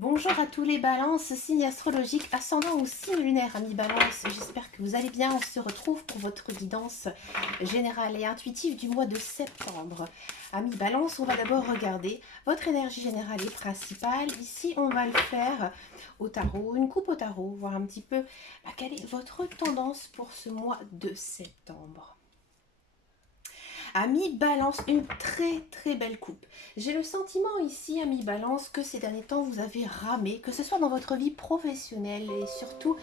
Bonjour à tous les balances, signes astrologiques, ascendant ou signe lunaire, amis balance. J'espère que vous allez bien. On se retrouve pour votre guidance générale et intuitive du mois de septembre. Amis balance, on va d'abord regarder votre énergie générale et principale. Ici, on va le faire au tarot, une coupe au tarot, voir un petit peu quelle est votre tendance pour ce mois de septembre. Ami Balance, une très belle coupe. J'ai le sentiment ici, Ami Balance, que ces derniers temps vous avez ramé, que ce soit dans votre vie professionnelle et surtout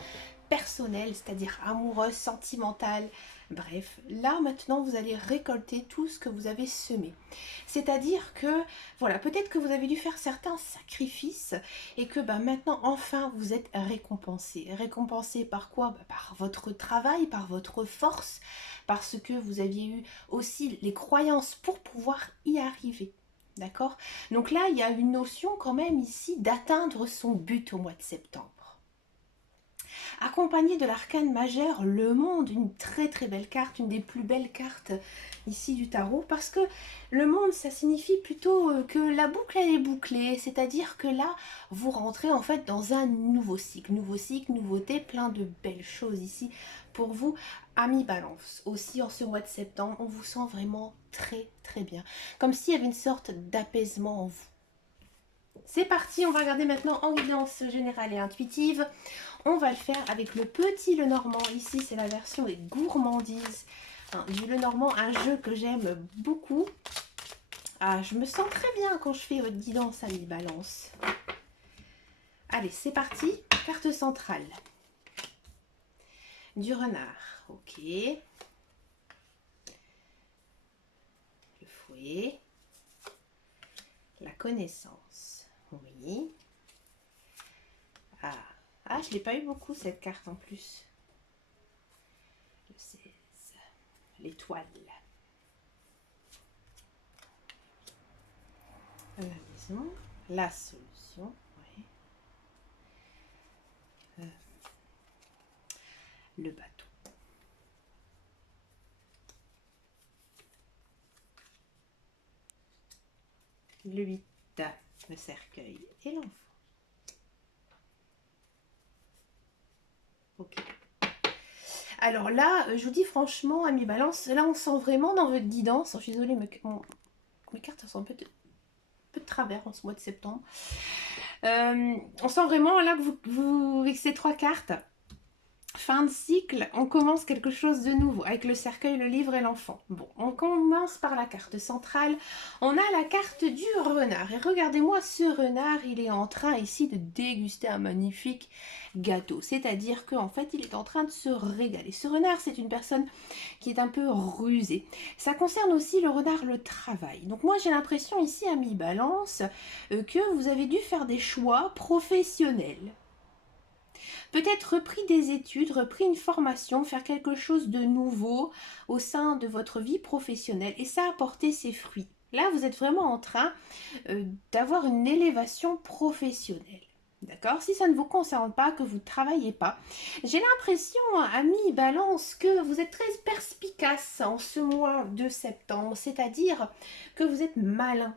personnelle, c'est-à-dire amoureuse, sentimentale. Bref, là maintenant vous allez récolter tout ce que vous avez semé. C'est-à-dire que, voilà, peut-être que vous avez dû faire certains sacrifices et que maintenant enfin vous êtes récompensé. Récompensé par quoi? Par votre travail, par votre force, parce que vous aviez eu aussi les croyances pour pouvoir y arriver. D'accord? Donc là, il y a une notion quand même ici d'atteindre son but au mois de septembre. Accompagné de l'arcane majeur, le monde, une très belle carte, une des plus belles cartes ici du tarot, parce que le monde, ça signifie plutôt que la boucle, elle est bouclée, c'est-à-dire que là, vous rentrez en fait dans un nouveau cycle, nouveauté, plein de belles choses ici pour vous, amis balance. Aussi, en ce mois de septembre, on vous sent vraiment très bien, comme s'il y avait une sorte d'apaisement en vous. C'est parti, on va regarder maintenant en guidance générale et intuitive. On va le faire avec le petit Lenormand. Ici, c'est la version des gourmandises du Lenormand, un jeu que j'aime beaucoup. Ah, je me sens très bien quand je fais votre guidance, amis balance. Allez, c'est parti. Carte centrale. Du renard. Ok. Le fouet. La connaissance. Oui. Ah, je l'ai pas eu beaucoup cette carte en plus. Le 16. L'étoile. La maison. La solution. Oui. Le bateau. Le 8. Le cercueil et l'enfant. Ok. Alors là, je vous dis franchement, amis balance, là on sent vraiment dans votre guidance. Je suis désolée, mes cartes sont un peu de travers en ce mois de septembre. On sent vraiment là que vous avec ces trois cartes, fin de cycle, on commence quelque chose de nouveau avec le cercueil, le livre et l'enfant. Bon, on commence par la carte centrale. On a la carte du renard. Et regardez-moi ce renard, il est en train ici de déguster un magnifique gâteau. C'est-à-dire qu'en fait, il est en train de se régaler. Ce renard, c'est une personne qui est un peu rusée. Ça concerne aussi le renard, le travail. Donc moi, j'ai l'impression ici, ami balance, que vous avez dû faire des choix professionnels. Peut-être repris des études, repris une formation, faire quelque chose de nouveau au sein de votre vie professionnelle et ça a porté ses fruits. Là, vous êtes vraiment en train d'avoir une élévation professionnelle. D'accord? Si ça ne vous concerne pas, que vous ne travaillez pas. J'ai l'impression, amis balance, que vous êtes très perspicace en ce mois de septembre, c'est-à-dire que vous êtes malin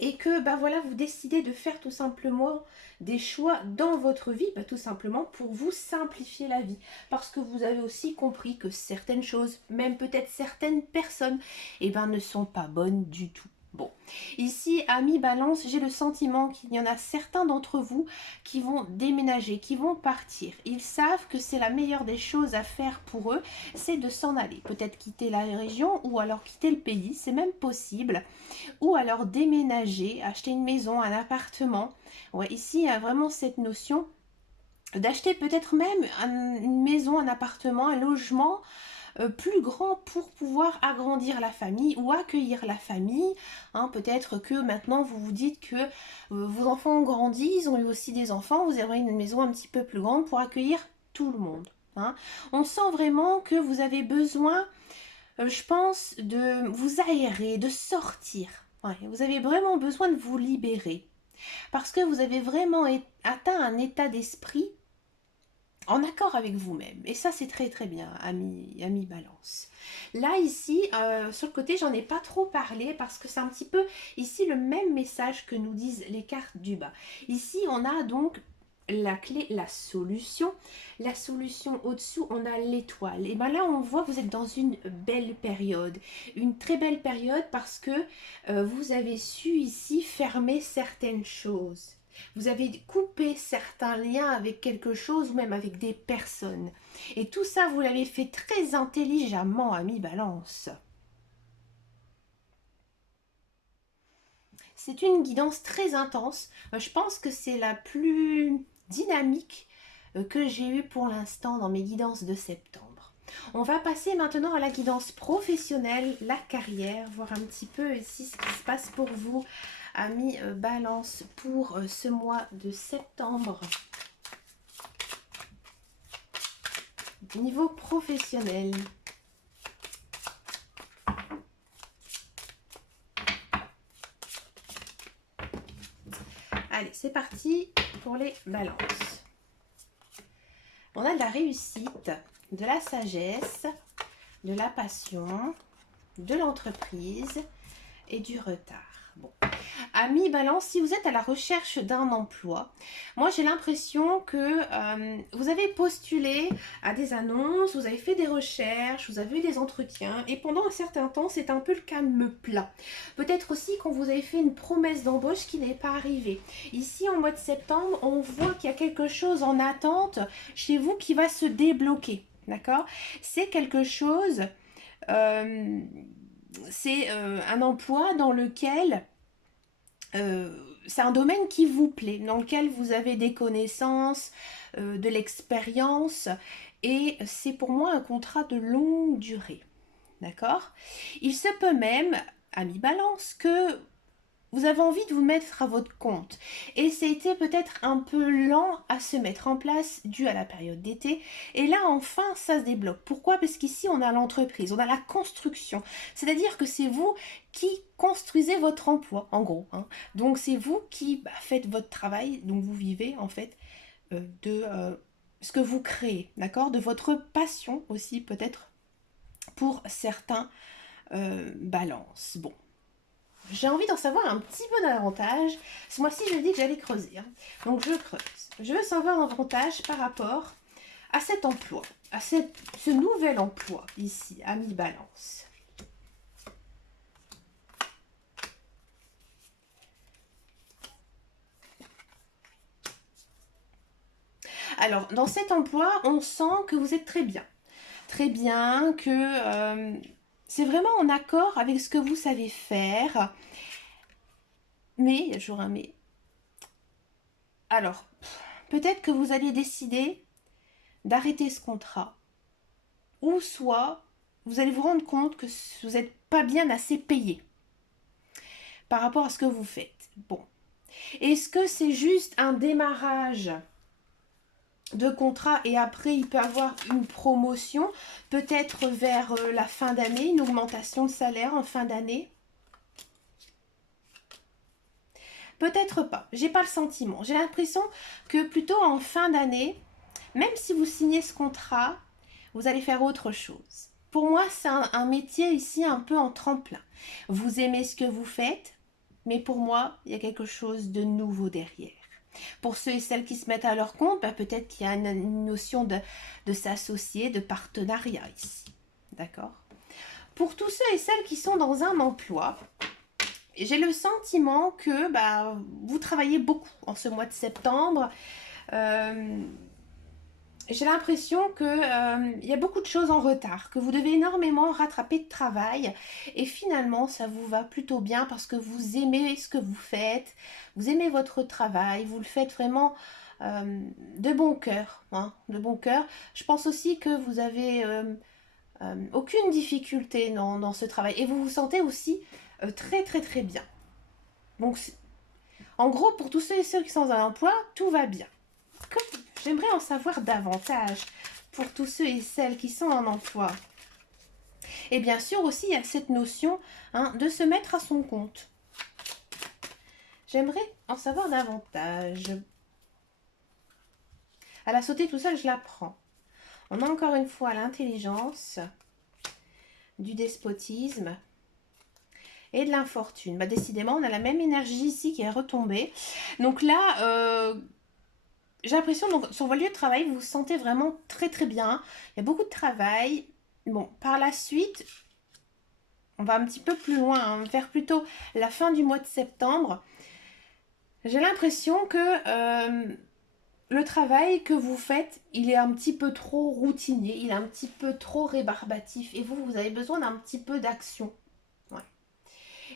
et que voilà, vous décidez de faire tout simplement des choix dans votre vie, tout simplement pour vous simplifier la vie, parce que vous avez aussi compris que certaines choses, même peut-être certaines personnes, ne sont pas bonnes du tout. Bon, ici, amis balance, j'ai le sentiment qu'il y en a certains d'entre vous qui vont déménager, qui vont partir. Ils savent que c'est la meilleure des choses à faire pour eux, c'est de s'en aller. Peut-être quitter la région ou alors quitter le pays, c'est même possible. Ou alors déménager, acheter une maison, un appartement. Ouais, ici, il y a vraiment cette notion d'acheter peut-être même une maison, un appartement, un logement plus grand pour pouvoir agrandir la famille ou accueillir la famille. Peut-être que maintenant vous vous dites que vos enfants ont grandi, ils ont eu aussi des enfants, vous aurez une maison un petit peu plus grande pour accueillir tout le monde. On sent vraiment que vous avez besoin, je pense, de vous aérer, de sortir. Ouais, vous avez vraiment besoin de vous libérer parce que vous avez vraiment atteint un état d'esprit en accord avec vous-même. Et ça, c'est très très bien, ami Balance. Là, ici, sur le côté, j'en ai pas trop parlé parce que c'est un petit peu ici le même message que nous disent les cartes du bas. Ici, on a donc la clé, la solution. La solution au-dessous, on a l'étoile. Et bien là, on voit que vous êtes dans une belle période. Une très belle période parce que vous avez su ici fermer certaines choses. Vous avez coupé certains liens avec quelque chose ou même avec des personnes. Et tout ça, vous l'avez fait très intelligemment, ami Balance. C'est une guidance très intense. Je pense que c'est la plus dynamique que j'ai eue pour l'instant dans mes guidances de septembre. On va passer maintenant à la guidance professionnelle, la carrière, voir un petit peu ici ce qui se passe pour vous, amis Balance, pour ce mois de septembre. Niveau professionnel. Allez, c'est parti pour les balances. On a de la réussite, de la sagesse, de la passion, de l'entreprise et du retard. Bon. Amis Balance, si vous êtes à la recherche d'un emploi, moi j'ai l'impression que vous avez postulé à des annonces, vous avez fait des recherches, vous avez eu des entretiens et pendant un certain temps c'est un peu le calme plat. Peut-être aussi quand vous avez fait une promesse d'embauche qui n'est pas arrivée. Ici en mois de septembre, on voit qu'il y a quelque chose en attente chez vous qui va se débloquer. D'accord? C'est quelque chose, c'est un emploi dans lequel c'est un domaine qui vous plaît, dans lequel vous avez des connaissances, de l'expérience, et c'est pour moi un contrat de longue durée. D'accord? Il se peut même, ami Balance, que vous avez envie de vous mettre à votre compte. Et c'était peut-être un peu lent à se mettre en place dû à la période d'été. Et là, enfin, ça se débloque. Pourquoi? Parce qu'ici, on a l'entreprise, on a la construction. C'est-à-dire que c'est vous qui construisez votre emploi, en gros. Hein. Donc, c'est vous qui faites votre travail. Donc, vous vivez, en fait, de ce que vous créez. D'accord? De votre passion aussi, peut-être, pour certains balances. Bon. J'ai envie d'en savoir un petit peu davantage. Ce mois-ci, je dis que j'allais creuser. Hein. Donc, je creuse. Je veux savoir davantage par rapport à cet emploi, à ce nouvel emploi ici, ami Balance. Alors, dans cet emploi, on sent que vous êtes très bien. Très bien, que c'est vraiment en accord avec ce que vous savez faire. Mais, il y a toujours un mais. Alors, peut-être que vous allez décider d'arrêter ce contrat. Ou soit, vous allez vous rendre compte que vous n'êtes pas bien assez payé par rapport à ce que vous faites. Bon. Est-ce que c'est juste un démarrage de contrat et après il peut avoir une promotion, peut-être vers la fin d'année, une augmentation de salaire en fin d'année? Peut-être pas, j'ai pas le sentiment. J'ai l'impression que plutôt en fin d'année, même si vous signez ce contrat, vous allez faire autre chose. Pour moi, c'est un métier ici un peu en tremplin. Vous aimez ce que vous faites, mais pour moi, il y a quelque chose de nouveau derrière. Pour ceux et celles qui se mettent à leur compte, peut-être qu'il y a une notion de s'associer, de partenariat ici. D'accord? Pour tous ceux et celles qui sont dans un emploi, j'ai le sentiment que vous travaillez beaucoup en ce mois de septembre. J'ai l'impression qu'il y a beaucoup de choses en retard, que vous devez énormément rattraper de travail et finalement ça vous va plutôt bien parce que vous aimez ce que vous faites, vous aimez votre travail, vous le faites vraiment de bon cœur, hein, de bon cœur. Je pense aussi que vous avez aucune difficulté dans ce travail et vous vous sentez aussi très très très bien. Donc en gros pour tous ceux et ceux qui sont dans un emploi, tout va bien. J'aimerais en savoir davantage pour tous ceux et celles qui sont en emploi. Et bien sûr aussi, il y a cette notion de se mettre à son compte. J'aimerais en savoir davantage. À la sauter tout seul, je la prends. On a encore une fois l'intelligence, du despotisme et de l'infortune. Bah, décidément, on a la même énergie ici qui est retombée. Donc là, j'ai l'impression, donc sur votre lieu de travail, vous vous sentez vraiment très très bien. Il y a beaucoup de travail. Bon, par la suite, on va un petit peu plus loin, hein, vers plutôt la fin du mois de septembre. J'ai l'impression que le travail que vous faites, il est un petit peu trop routinier, il est un petit peu trop rébarbatif. Et vous, vous avez besoin d'un petit peu d'action. Ouais.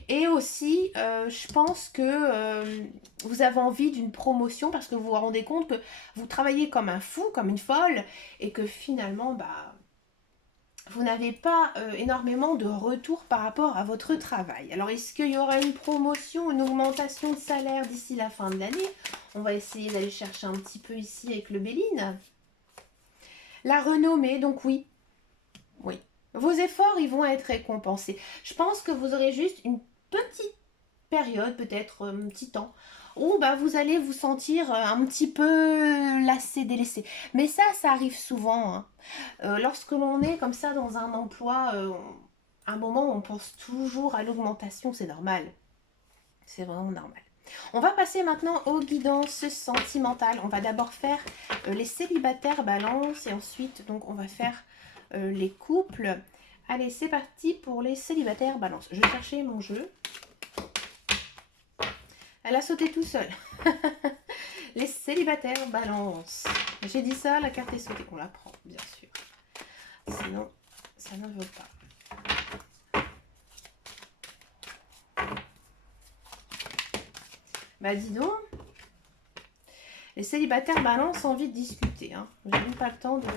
Et aussi, je pense que vous avez envie d'une promotion parce que vous vous rendez compte que vous travaillez comme un fou, comme une folle, et que finalement, bah, vous n'avez pas énormément de retour par rapport à votre travail. Alors, est-ce qu'il y aura une promotion, une augmentation de salaire d'ici la fin de l'année? On va essayer d'aller chercher un petit peu ici avec le Béline. La renommée, donc oui. Oui. Vos efforts, ils vont être récompensés. Je pense que vous aurez juste une petite période, peut-être un petit temps, où bah, vous allez vous sentir un petit peu lassé, délaissé. Mais ça arrive souvent. Hein. Lorsque l'on est comme ça dans un emploi, à un moment, on pense toujours à l'augmentation, c'est normal. C'est vraiment normal. On va passer maintenant aux guidances sentimentales. On va d'abord faire les célibataires balance et ensuite, donc, on va faire les couples. Allez, c'est parti pour les célibataires balance. Je vais chercher mon jeu. Elle a sauté tout seul. Les célibataires balance. J'ai dit ça, la carte est sautée. On la prend, bien sûr. Sinon, ça ne veut pas. Bah dis donc. Les célibataires balance ont envie de discuter. Hein. J'ai même pas le temps de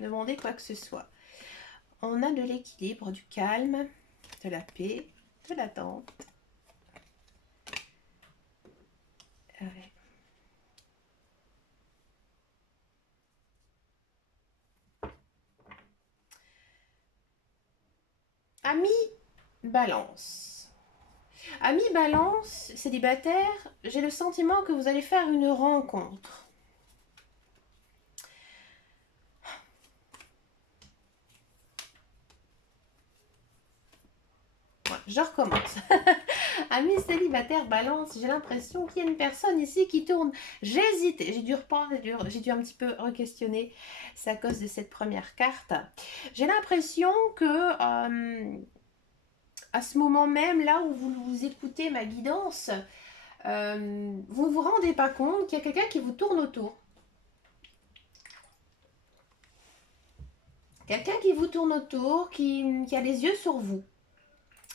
demander quoi que ce soit. On a de l'équilibre, du calme, de la paix, de l'attente. Ouais. Ami balance. Ami balance, célibataire, j'ai le sentiment que vous allez faire une rencontre. Ouais, je recommence. Ami célibataire balance, j'ai l'impression qu'il y a une personne ici qui tourne. J'ai hésité, j'ai dû reprendre, j'ai dû un petit peu re-questionner. C'est à cause de cette première carte. J'ai l'impression que à ce moment même, là où vous écoutez ma guidance, vous ne vous rendez pas compte qu'il y a quelqu'un qui vous tourne autour. Quelqu'un qui vous tourne autour, qui a les yeux sur vous.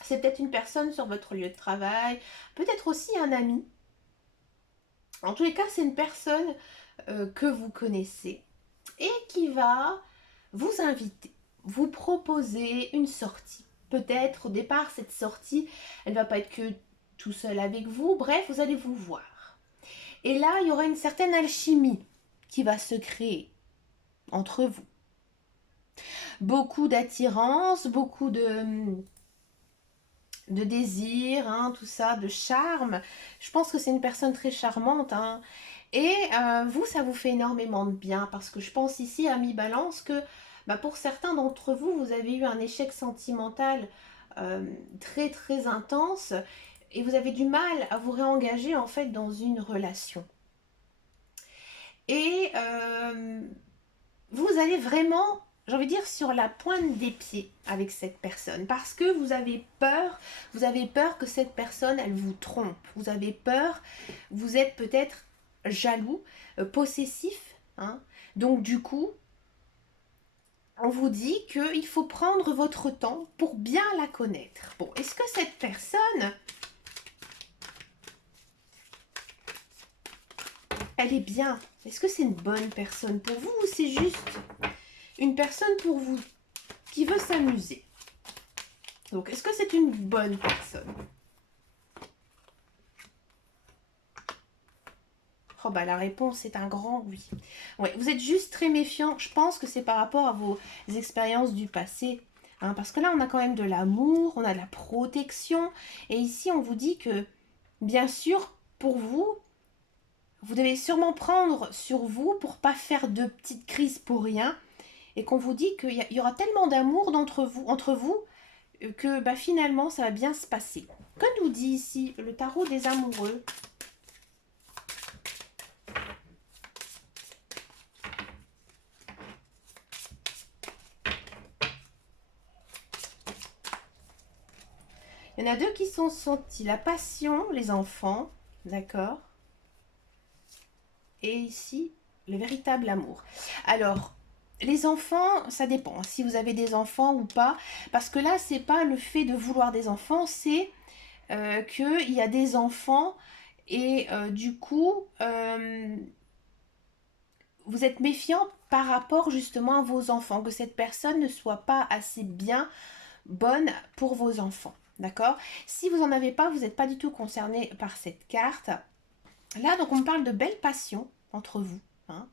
C'est peut-être une personne sur votre lieu de travail, peut-être aussi un ami. En tous les cas, c'est une personne que vous connaissez et qui va vous inviter, vous proposer une sortie. Peut-être au départ, cette sortie, elle ne va pas être que tout seul avec vous. Bref, vous allez vous voir. Et là, il y aura une certaine alchimie qui va se créer entre vous. Beaucoup d'attirance, beaucoup de désir, hein, tout ça, de charme. Je pense que c'est une personne très charmante. Hein. Et vous, ça vous fait énormément de bien parce que je pense ici à mi-balance que bah, pour certains d'entre vous, vous avez eu un échec sentimental très très intense et vous avez du mal à vous réengager en fait dans une relation. Et vous allez vraiment, j'ai envie de dire, sur la pointe des pieds avec cette personne parce que vous avez peur que cette personne, elle vous trompe. Vous avez peur, vous êtes peut-être jaloux, possessif. Hein. Donc du coup, on vous dit qu'il faut prendre votre temps pour bien la connaître. Bon, est-ce que cette personne, elle est bien? Est-ce que c'est une bonne personne pour vous ou c'est juste une personne pour vous qui veut s'amuser? Donc, est-ce que c'est une bonne personne? Oh bah la réponse est un grand oui. Ouais, vous êtes juste très méfiant. Je pense que c'est par rapport à vos expériences du passé. Hein, parce que là, on a quand même de l'amour, on a de la protection. Et ici, on vous dit que, bien sûr, pour vous, vous devez sûrement prendre sur vous pour pas faire de petites crises pour rien. Et qu'on vous dit qu'il y aura tellement d'amour entre vous que bah, finalement ça va bien se passer. Que nous dit ici le tarot des amoureux? Il y en a deux qui sont sentis. La passion, les enfants, d'accord? Et ici, le véritable amour. Alors, les enfants, ça dépend. Si vous avez des enfants ou pas. Parce que là, c'est pas le fait de vouloir des enfants, c'est qu'il y a des enfants et du coup, vous êtes méfiant par rapport justement à vos enfants. Que cette personne ne soit pas assez bien bonne pour vos enfants. D'accord? Si vous n'en avez pas, vous n'êtes pas du tout concerné par cette carte. Là, donc, on me parle de belle passion entre vous. Hein,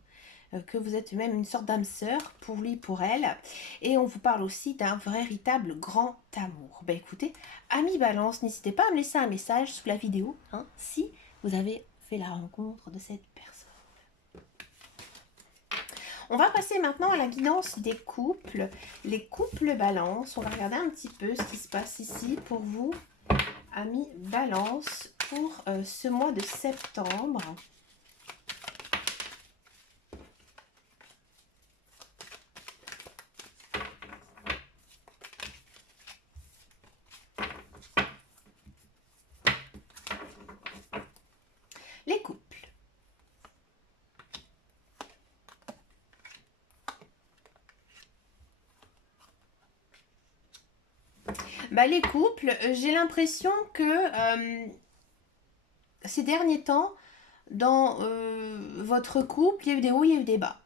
que vous êtes même une sorte d'âme sœur pour lui, pour elle. Et on vous parle aussi d'un véritable grand amour. Ben écoutez, amis Balance, n'hésitez pas à me laisser un message sous la vidéo hein, si vous avez fait la rencontre de cette personne. On va passer maintenant à la guidance des couples. Les couples Balance. On va regarder un petit peu ce qui se passe ici pour vous, amis Balance, pour ce mois de septembre. Les couples. Bah, les couples, j'ai l'impression que ces derniers temps, dans votre couple, il y a eu des hauts, il y a eu des bas.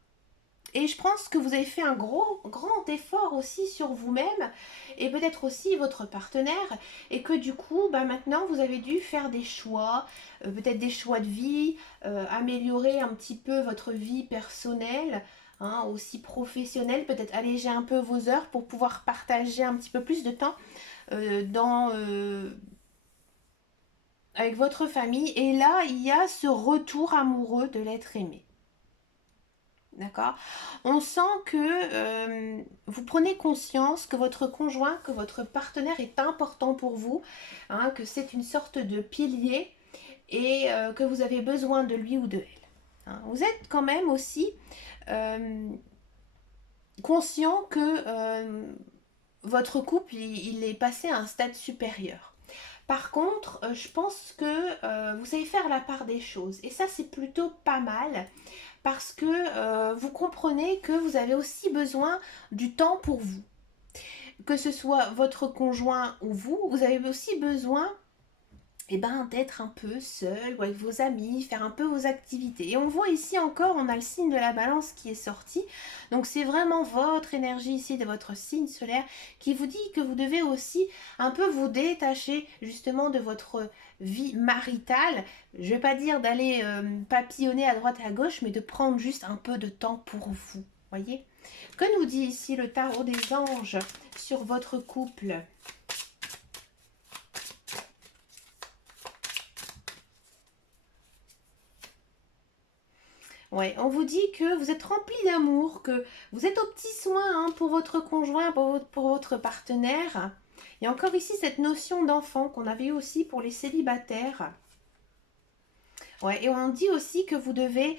Et je pense que vous avez fait un grand effort aussi sur vous-même et peut-être aussi votre partenaire. Et que du coup, bah maintenant, vous avez dû faire des choix, peut-être des choix de vie, améliorer un petit peu votre vie personnelle, hein, aussi professionnelle, peut-être alléger un peu vos heures pour pouvoir partager un petit peu plus de temps avec votre famille. Et là, il y a ce retour amoureux de l'être aimé. D'accord? On sent que vous prenez conscience que votre conjoint, que votre partenaire est important pour vous, hein, que c'est une sorte de pilier et que vous avez besoin de lui ou de elle. Hein. Vous êtes quand même aussi conscient que votre couple, il est passé à un stade supérieur. Par contre, je pense que vous savez faire la part des choses. Et ça, c'est plutôt pas mal. Parce que vous comprenez que vous avez aussi besoin du temps pour vous. Que ce soit votre conjoint ou vous, vous avez aussi besoin d'être un peu seul ou avec vos amis, faire un peu vos activités. Et on voit ici encore, on a le signe de la balance qui est sorti. Donc c'est vraiment votre énergie ici de votre signe solaire qui vous dit que vous devez aussi un peu vous détacher justement de votre vie maritale. Je ne vais pas dire d'aller papillonner à droite et à gauche, mais de prendre juste un peu de temps pour vous. Voyez? Que nous dit ici le tarot des anges sur votre couple? Ouais, on vous dit que vous êtes rempli d'amour, que vous êtes aux petits soins hein, pour votre conjoint, pour votre partenaire. Il y a encore ici cette notion d'enfant qu'on avait eu aussi pour les célibataires. Ouais, et on dit aussi que vous devez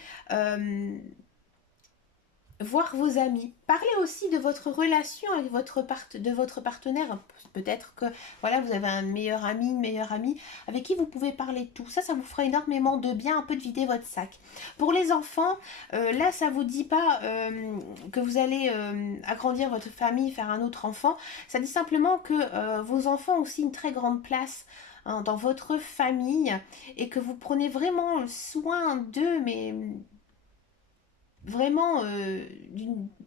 voir vos amis. Parlez aussi de votre relation avec votre partenaire. Peut-être que voilà, vous avez un meilleur ami, une meilleure amie avec qui vous pouvez parler de tout. Ça vous fera énormément de bien, un peu de vider votre sac. Pour les enfants, là, ça vous dit pas que vous allez agrandir votre famille, faire un autre enfant. Ça dit simplement que vos enfants ont aussi une très grande place hein, dans votre famille et que vous prenez vraiment soin d'eux, mais vraiment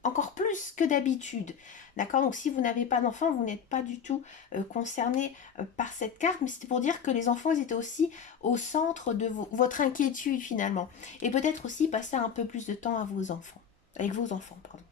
encore plus que d'habitude. D'accord? Donc si vous n'avez pas d'enfants, vous n'êtes pas du tout concerné par cette carte, mais c'était pour dire que les enfants ils étaient aussi au centre de votre inquiétude finalement. Et peut-être aussi passer un peu plus de temps avec vos enfants, pardon.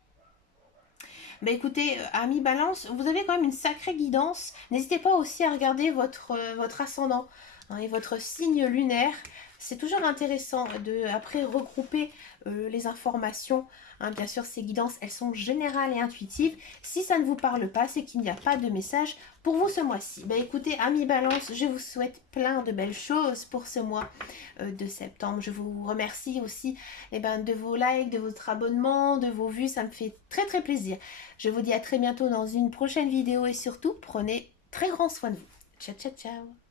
Bah écoutez, amis Balance, vous avez quand même une sacrée guidance. N'hésitez pas aussi à regarder votre ascendant hein, et votre signe lunaire C'est toujours intéressant de après regrouper les informations. Hein, bien sûr, ces guidances, elles sont générales et intuitives. Si ça ne vous parle pas, c'est qu'il n'y a pas de message pour vous ce mois-ci. Ben, écoutez, amis Balance, je vous souhaite plein de belles choses pour ce mois de septembre. Je vous remercie aussi de vos likes, de votre abonnement, de vos vues. Ça me fait très très plaisir. Je vous dis à très bientôt dans une prochaine vidéo et surtout, prenez très grand soin de vous. Ciao, ciao, ciao.